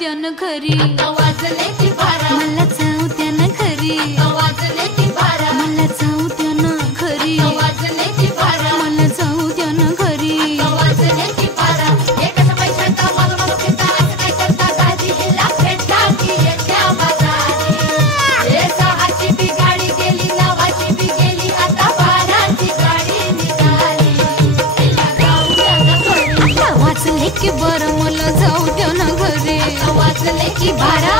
द्या ना घरी, वाजले की बारा, मला जाऊ द्या ना घरी, वाजले की बारा, मला जाऊ द्या ना घरी, वाजले की बारा, मला जाऊ द्या ना घरी. वाजले की बारा. एकाच पैशाचा मालमल घेता, असं काय करता दाजी, हिला भेटा की येत्या बाजारी. हे सहाची बी गाडी गेली, नवाची बी गेली, आता बाराची गाडी निघाली. हिला जाऊ द्या ना घरी, वाजले की बरं मला जाऊ द्या ना घरी, वाजले की बारा.